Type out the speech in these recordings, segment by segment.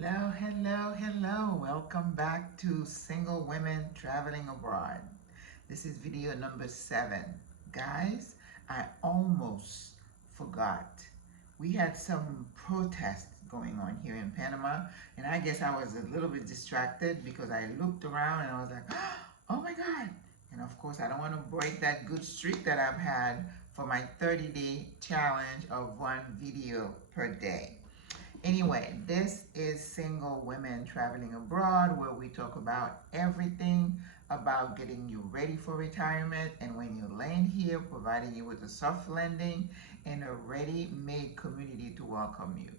Hello, hello, hello. Welcome back to Single Women Traveling Abroad. This is video number 7. Guys, I almost forgot. We had some protests going on here in Panama, and I guess I was a little bit distracted because I looked around and I was like, oh my God. And of course, I don't want to break that good streak that I've had for my 30-day challenge of 1 video per day. Anyway, this is Single Women Traveling Abroad, where we talk about everything about getting you ready for retirement, and when you land here, providing you with a soft landing and a ready-made community to welcome you.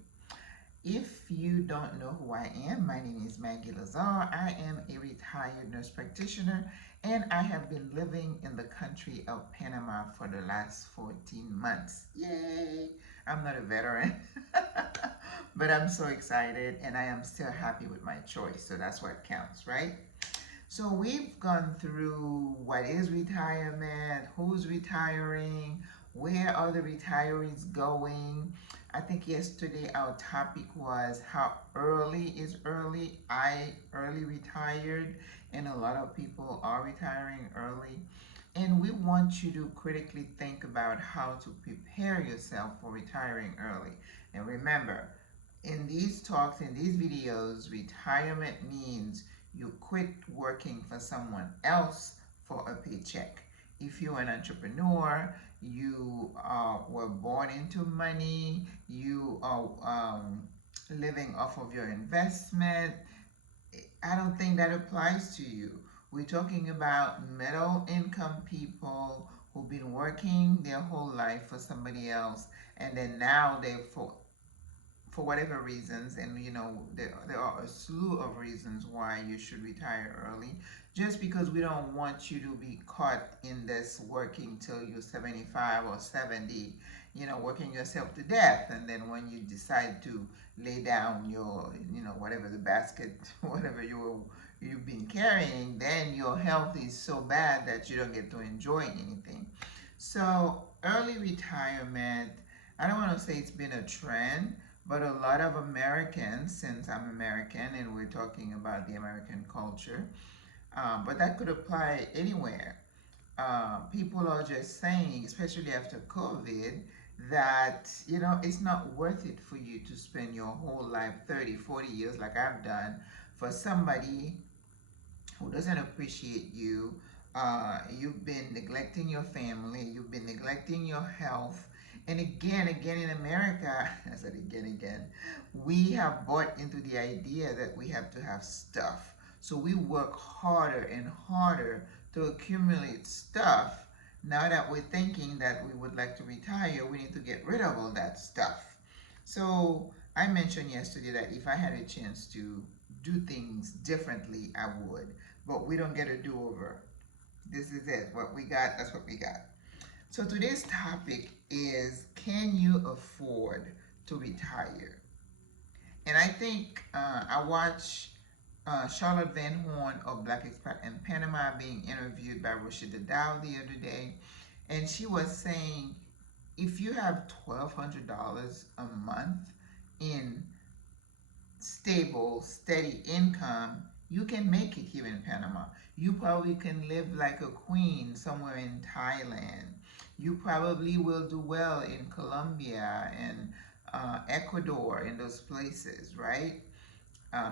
If you don't know who I am, my name is Maggie Lazar. I am a retired nurse practitioner, and I have been living in the country of Panama for the last 14 months. Yay! I'm not a veteran, but I'm so excited, and I am still happy with my choice, so that's what counts, right? So we've gone through what is retirement, who's retiring, where are the retirees going. I think yesterday our topic was how early is early. I early retired, and a lot of people are retiring early. And we want you to critically think about how to prepare yourself for retiring early. And remember, in these talks, in these videos, retirement means you quit working for someone else for a paycheck. If you're an entrepreneur, you were born into money, you are living off of your investment, I don't think that applies to you. We're talking about middle income people who've been working their whole life for somebody else, and then now they for whatever reasons, and you know there are a slew of reasons why you should retire early. Just because we don't want you to be caught in this working till you're 75 or 70, you know, working yourself to death, and then when you decide to lay down your, you know, whatever the basket, whatever you've been carrying, then your health is so bad that you don't get to enjoy anything. So early retirement, I don't want to say it's been a trend, but a lot of Americans, since I'm American and we're talking about the American culture, but that could apply anywhere. People are just saying, especially after COVID, that, you know, it's not worth it for you to spend your whole life, 30, 40 years like I've done, for somebody who doesn't appreciate you. You've been neglecting your family, you've been neglecting your health. And again in America, I said again, we have bought into the idea that we have to have stuff. So we work harder and harder to accumulate stuff. Now that we're thinking that we would like to retire, we need to get rid of all that stuff. So I mentioned yesterday that if I had a chance to do things differently, I would. But we don't get a do-over. This is it. What we got, that's what we got. So today's topic is, can you afford to retire? And I think I watched Charlotte Van Horn of Black Expat in Panama being interviewed by Rashida Dow the other day. And she was saying, if you have $1,200 a month in stable, steady income, you can make it here in Panama. You probably can live like a queen somewhere in Thailand. You probably will do well in Colombia and Ecuador, in those places, right?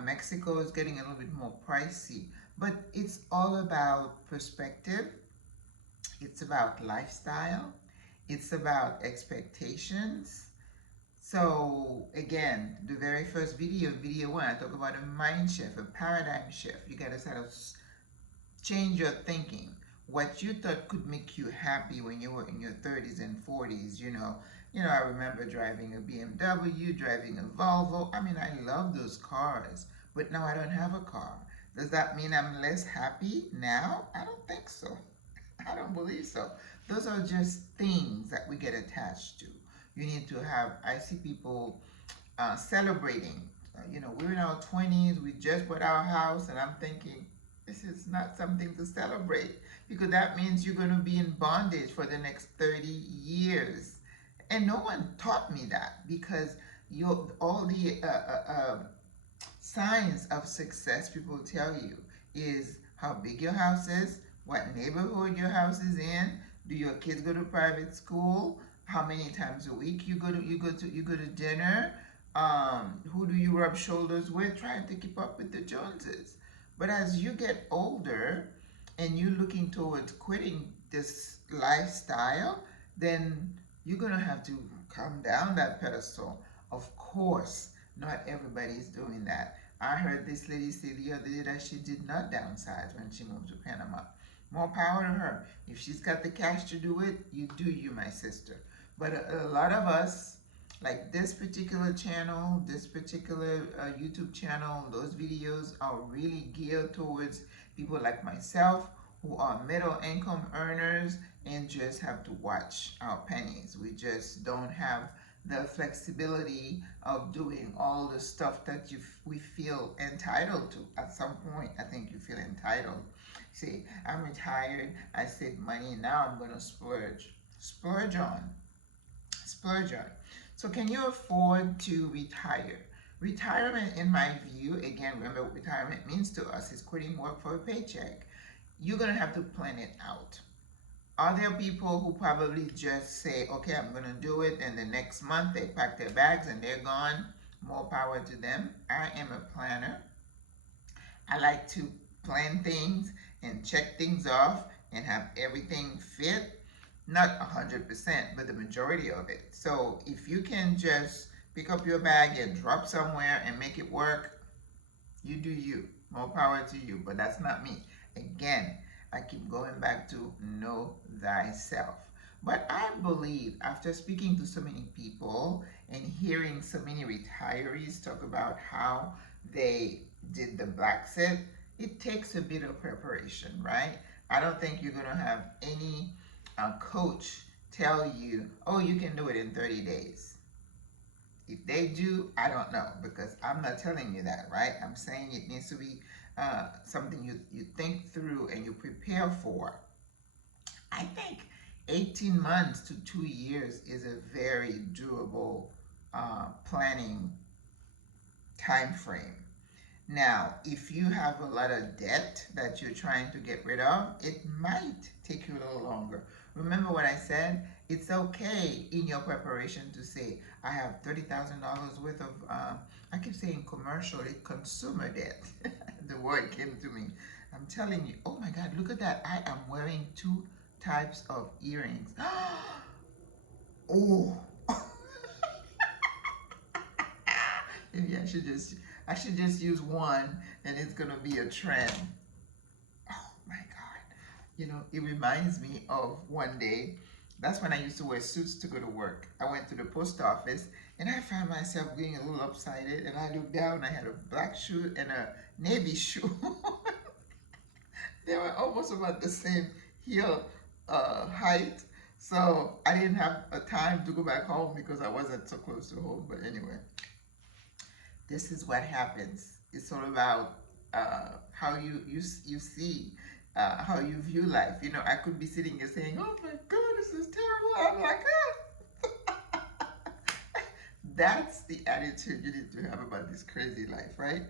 Mexico is getting a little bit more pricey, but it's all about perspective. It's about lifestyle. It's about expectations. So again, the very first video 1, I talk about a mind shift, a paradigm shift. You got to sort of change your thinking. What you thought could make you happy when you were in your 30s and 40s, you know, I remember driving a BMW, driving a Volvo. I mean, I love those cars, but now I don't have a car. Does that mean I'm less happy now? I don't think so. I don't believe so. Those are just things that we get attached to. You need to have, I see people celebrating. You know, we're in our 20s, we just bought our house, and I'm thinking, this is not something to celebrate, because that means you're going to be in bondage for the next 30 years. And no one taught me that, because all the signs of success people tell you is how big your house is, what neighborhood your house is in, do your kids go to private school, how many times a week you go to dinner, who do you rub shoulders with, trying to keep up with the Joneses. But as you get older and you're looking towards quitting this lifestyle, then you're gonna have to come down that pedestal. Of course, not everybody's doing that. I heard this lady say the other day that she did not downsize when she moved to Panama. More power to her. If she's got the cash to do it, you do you, my sister. But a lot of us, like this particular channel, this particular YouTube channel, those videos are really geared towards people like myself who are middle income earners and just have to watch our pennies. We just don't have the flexibility of doing all the stuff that we feel entitled to. At some point, I think you feel entitled. See, I'm retired, I save money, now I'm gonna splurge. Splurge on. Splurge on. So can you afford to retire? Retirement, in my view, again, remember what retirement means to us is quitting work for a paycheck. You're gonna have to plan it out. Are there people who probably just say, okay, I'm gonna do it, and the next month they pack their bags and they're gone? More power to them. I am a planner. I like to plan things and check things off and have everything fit. Not 100%, but the majority of it. So if you can just pick up your bag and drop somewhere and make it work, you do you. More power to you, but that's not me. Again, I keep going back to know thyself. But I believe after speaking to so many people and hearing so many retirees talk about how they did the Blaxit, it takes a bit of preparation, right? I don't think you're gonna have any coach tell you, oh, you can do it in 30 days. If they do, I don't know, because I'm not telling you that, right? I'm saying it needs to be something you think through and you prepare for. I think 18 months to 2 years is a very doable planning time frame. Now, if you have a lot of debt that you're trying to get rid of, it might take you a little longer. Remember what I said? It's okay in your preparation to say, I have $30,000 worth of, I keep saying commercial, consumer debt. The word came to me. I'm telling you, oh my God, look at that. I am wearing 2 types of earrings. Oh. Maybe I should just use one and it's gonna be a trend. Oh my God. You know, it reminds me of one day, that's when I used to wear suits to go to work. I went to the post office and I found myself getting a little upsided and I looked down, I had a black shoe and a navy shoe. They were almost about the same heel height. So I didn't have a time to go back home because I wasn't so close to home, but anyway. This is what happens. It's all about how you see, how you view life. You know, I could be sitting here saying, oh my God, this is terrible. I'm like, ah. That's the attitude you need to have about this crazy life, right?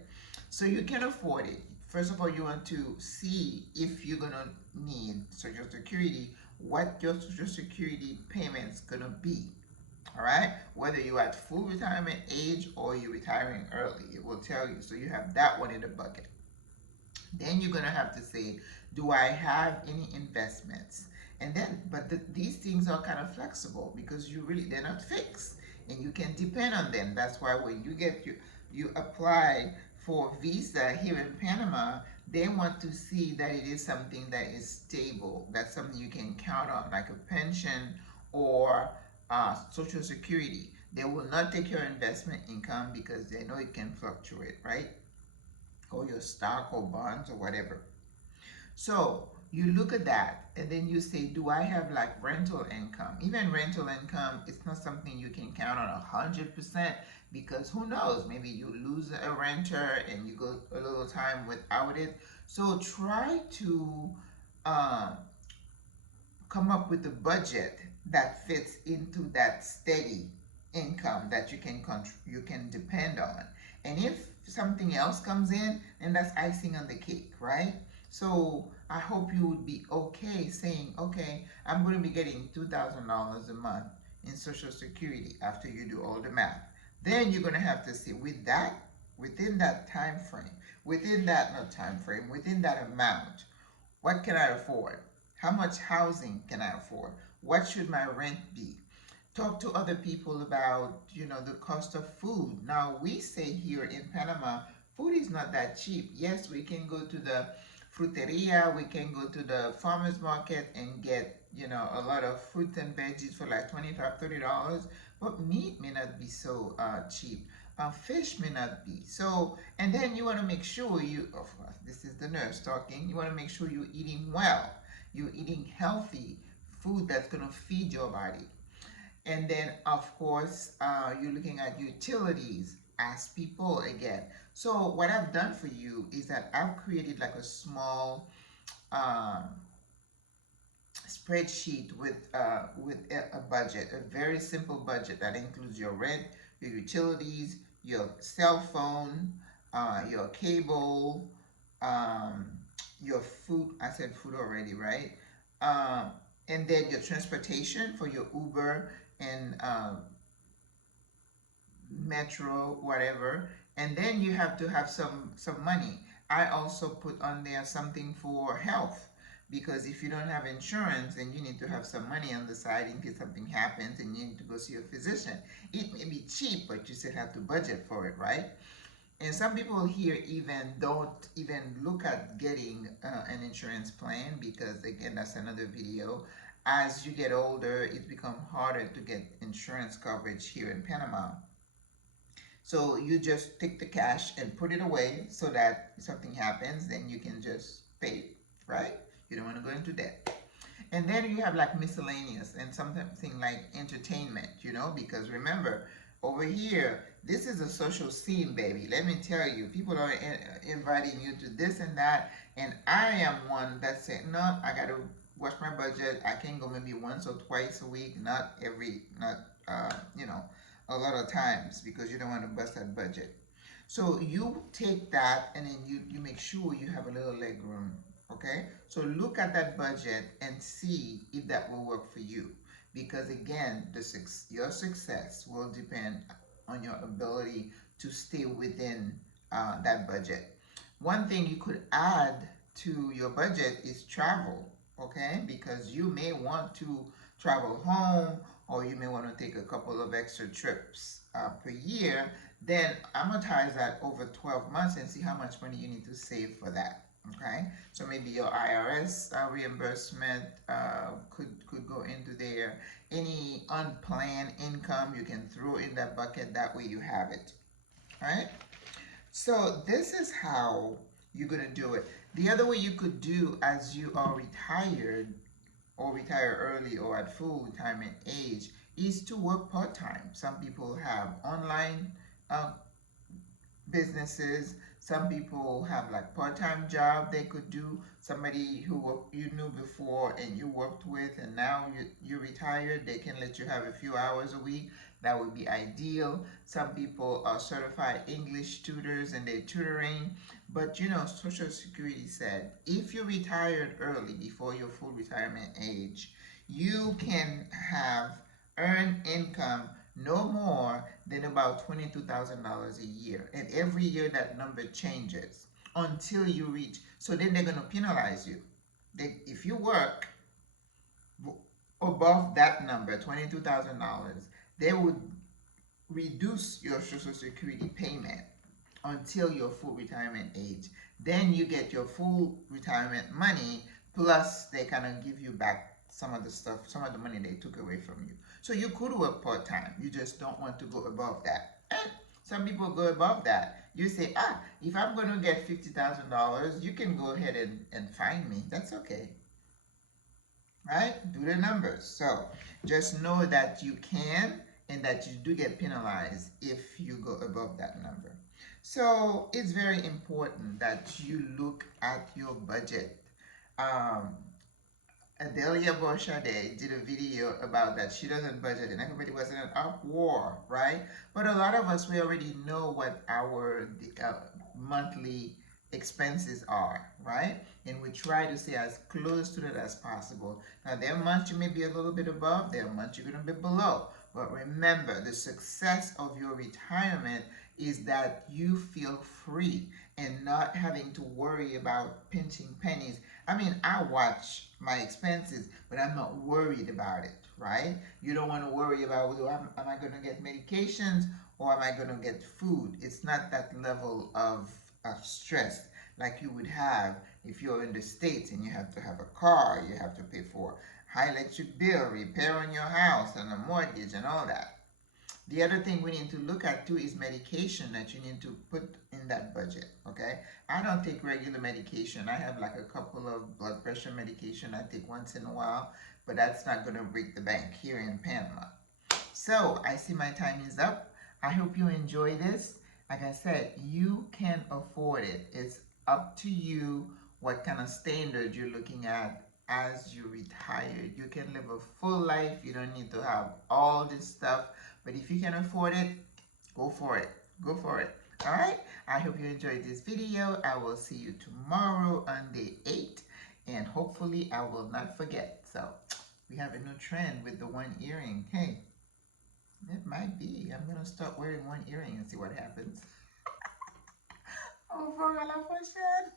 So you can afford it. First of all, you want to see if you're gonna need Social Security, what your Social Security payment's gonna be. All right, whether you're at full retirement age or you're retiring early, it will tell you. So you have that one in the bucket. Then you're gonna have to say, do I have any investments? And then, but these things are kind of flexible because they're not fixed and you can depend on them. That's why when you apply for visa here in Panama, they want to see that it is something that is stable. That's something you can count on, like a pension or Social Security. They will not take your investment income because they know it can fluctuate, right? Or your stock or bonds or whatever. So you look at that and then you say, do I have like rental income? Even rental income, it's not something you can count on 100% because who knows, maybe you lose a renter and you go a little time without it. So try to come up with a budget that fits into that steady income that you can depend on. And if something else comes in, then that's icing on the cake, right? So I hope you would be okay saying, okay, I'm going to be getting $2,000 a month in Social Security after you do all the math. Then you're going to have to see with that, within that time frame, within that, not time frame, within that amount, what can I afford? How much housing can I afford? What should my rent be? Talk to other people about, the cost of food. Now, we say here in Panama, food is not that cheap. Yes, we can go to the fruteria, we can go to the farmer's market and get, a lot of fruit and veggies for like $25, $30, but meat may not be so cheap. Fish may not be. So, and then you want to make sure of course, this is the nurse talking, you want to make sure you're eating well, you're eating healthy food that's going to feed your body. And then, of course, you're looking at utilities. Ask people again. So what I've done for you is that I've created like a small um, spreadsheet with a budget, a very simple budget that includes your rent, your utilities, your cell phone, your cable, um, your food. I said food already, right? Um, and then your transportation for your Uber and metro, whatever. And then you have to have some money. I also put on there something for health, because if you don't have insurance, then you need to have some money on the side in case something happens and you need to go see a physician. It may be cheap, but you still have to budget for it, right? And some people here even don't even look at getting an insurance plan, because again, that's another video. As you get older, it's become harder to get insurance coverage here in Panama. So you just take the cash and put it away so that if something happens, then you can just pay it, right? You don't want to go into debt. And then you have like miscellaneous and something like entertainment, because remember, over here, this is a social scene, baby. Let me tell you, people are inviting you to this and that, and I am one that said, no, I got to watch my budget. I can go maybe once or twice a week, not a lot of times, because you don't want to bust that budget. So you take that and then you make sure you have a little leg room, okay? So look at that budget and see if that will work for you. Because again, your success will depend on your ability to stay within that budget. One thing you could add to your budget is travel, okay? Because you may want to travel home, or you may want to take a couple of extra trips per year. Then amortize that over 12 months and see how much money you need to save for that. Okay, so maybe your IRS reimbursement could go into there. Any unplanned income you can throw in that bucket. That way you have it. All right. So this is how you're gonna do it. The other way you could do, as you are retired or retire early or at full retirement age, is to work part-time. Some people have online businesses. Some people have like part-time job they could do. Somebody who you knew before and you worked with, and now you're retired, they can let you have a few hours a week. That would be ideal. Some people are certified English tutors and they're tutoring. But Social Security said if you retired early before your full retirement age, you can have earned income no more than about $22,000 a year. And every year that number changes until you reach. So then they're going to penalize you. If you work above that number, $22,000, they would reduce your Social Security payment until your full retirement age. Then you get your full retirement money, plus they kind of give you back some of the stuff, some of the money they took away from you. So you could work part-time. You just don't want to go above that. And some people go above that. You say, if I'm going to get $50,000, you can go ahead and find me. That's okay. Right? Do the numbers. So just know that you can, and that you do get penalized if you go above that number. So it's very important that you look at your budget. Adelia Borshade did a video about that. She doesn't budget, and everybody was in an uproar, right? But a lot of us, we already know what our monthly expenses are, right? And we try to stay as close to that as possible. Now, there are months you may be a little bit above, there are months you're going to be below. But remember, the success of your retirement is that you feel free and not having to worry about pinching pennies. I mean, I watch my expenses, but I'm not worried about it, right? You don't want to worry about, well, am I going to get medications or am I going to get food? It's not that level of stress like you would have if you're in the States and you have to have a car, you have to pay for high electric bill, repair on your house, and a mortgage, and all that. The other thing we need to look at too is medication that you need to put in that budget, okay? I don't take regular medication. I have like a couple of blood pressure medication I take once in a while, but that's not going to break the bank here in Panama. So I see my time is up. I hope you enjoy this. Like I said, you can afford it. It's up to you what kind of standard you're looking at as you retire. You can live a full life. You don't need to have all this stuff. But if you can afford it, go for it. Go for it. All right? I hope you enjoyed this video. I will see you tomorrow on day 8. And hopefully I will not forget. So we have a new trend with the one earring. Hey, it might be. I'm going to start wearing one earring and see what happens. Au revoir à la prochaine.